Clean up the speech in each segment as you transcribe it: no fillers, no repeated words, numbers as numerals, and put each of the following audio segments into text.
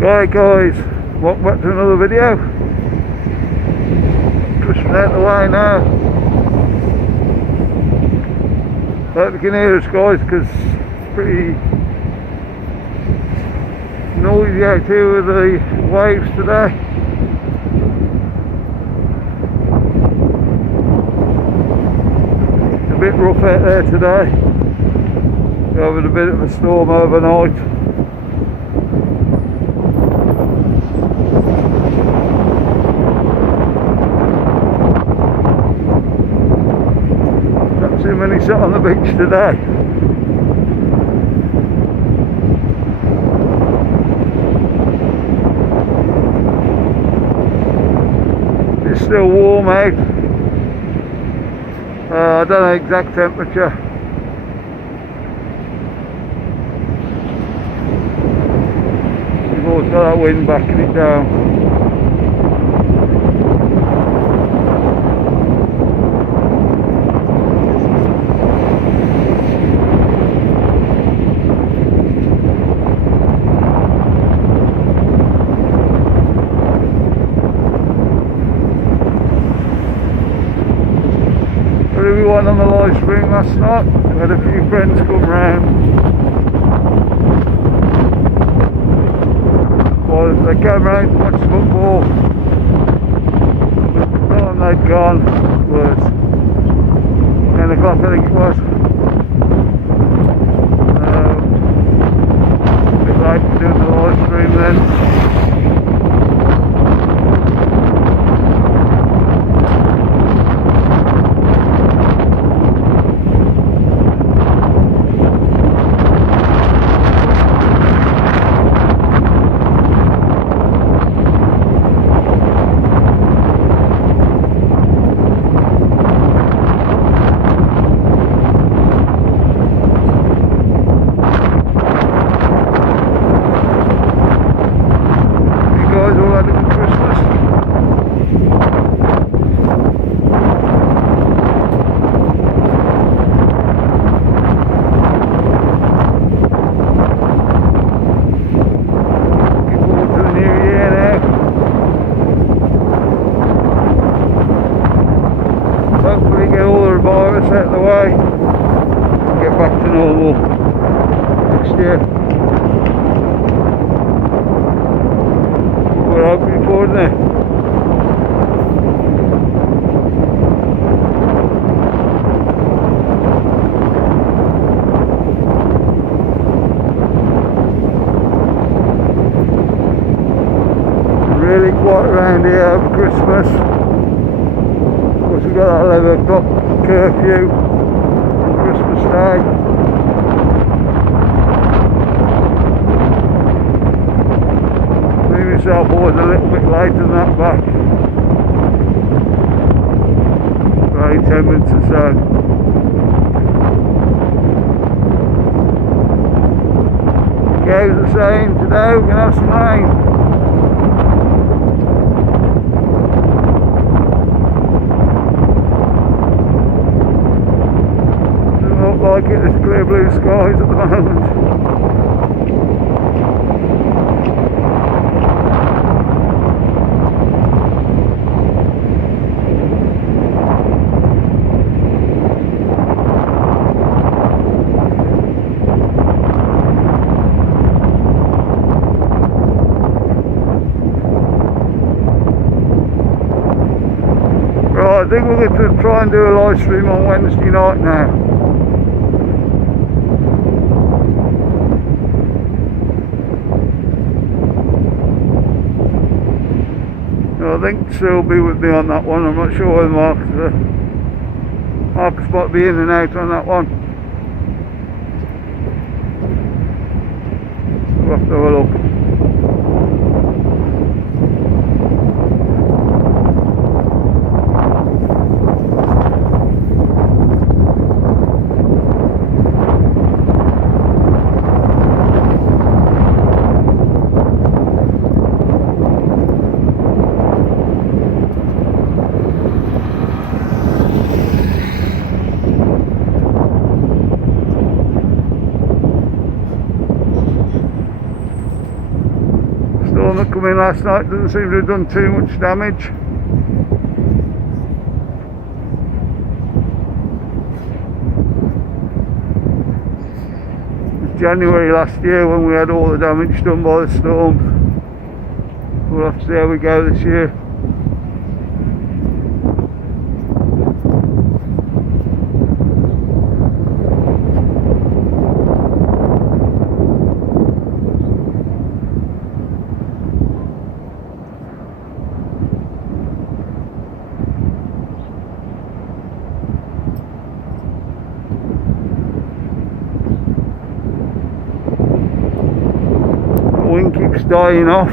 Right guys, welcome back to another video. Christmas out the way now. Hope you can hear us guys, because it's pretty noisy out here with the waves today. It's a bit rough out there today. We're having a bit of a storm overnight. Too many sat on the beach today. It's still warm out. I don't know the exact temperature. We've always got that wind backing it down. Everyone on the live stream last night, we had a few friends come round. Well, they came round to watch football. The time they'd gone was 10 o'clock, I think it was. A bit late to do the live stream then. Out of the way, get back to normal next year. We're hoping for it. Really quiet around here over Christmas. Of course, we've got that 11 o'clock curfew on Christmas Day. Me myself always a little bit later than that back. About 10 minutes or so. Cows are saying today we're going to have some rain. Like it, there's clear blue skies at the moment. Right, I think we're going to try and do a live stream on Wednesday night now. I think Sue will be with me on that one. I'm not sure whether Marcus might be in and out on that one. We'll have to have a look. that come in last night doesn't seem to have done too much damage. It was January last year when we had all the damage done by the storm. We'll have to see how we go this year. Wind keeps dying off.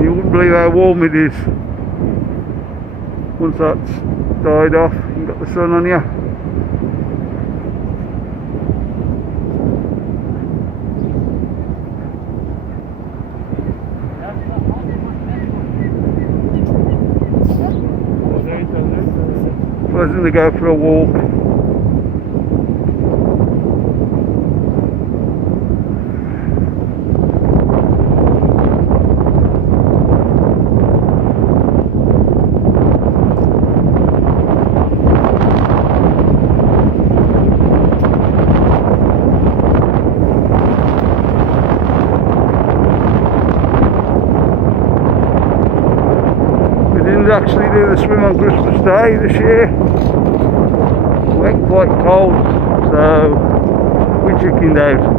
You wouldn't believe how warm it is once that's died off. You've got the sun on you. Pleasant to go for a walk. Actually do the swim on Christmas Day this year. It went quite cold, so we chickened out.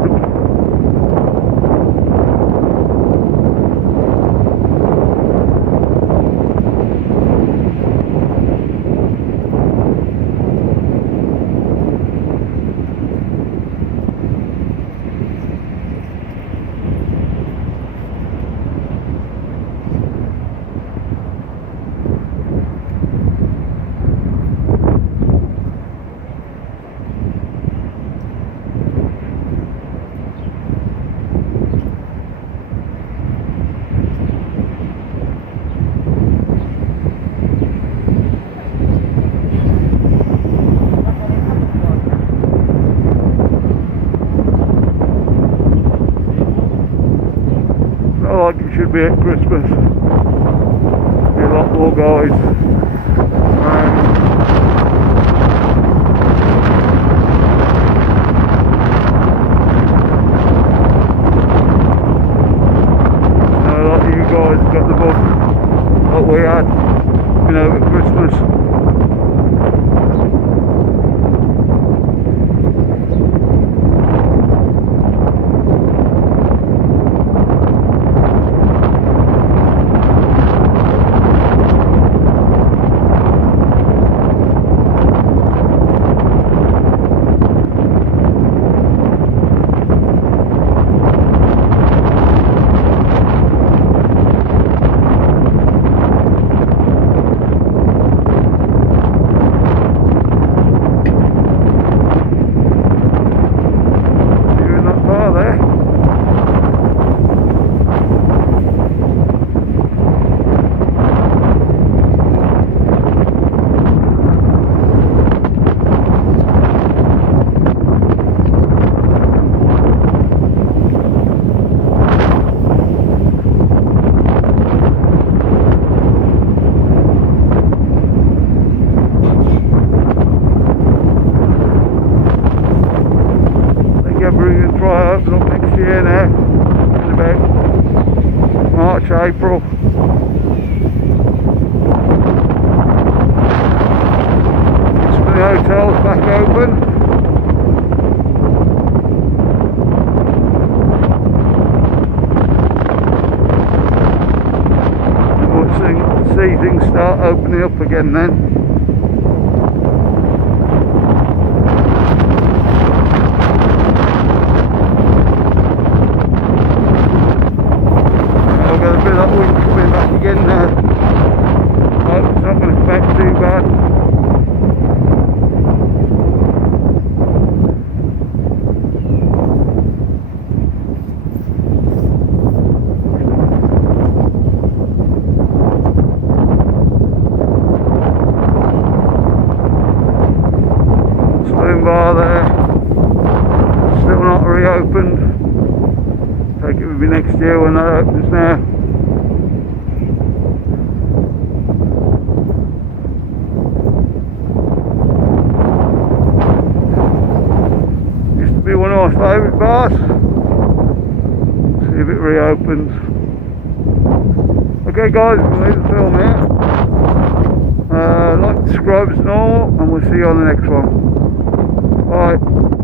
Like it should be at Christmas. Be a lot more guys. A lot of you guys got the book what we had, you know, at Christmas. Try open up next year now, in about March, April. Some of the hotels back open. We'll see things start opening up again then. Again now. Hope it's not going to come back too bad. Saloon bar there, still not reopened. next year when that opens now. Used to be one of my favourite bars. See if it reopens. Okay guys, we'll leave the film here. Like, subscribe as normal, and we'll see you on the next one. Bye.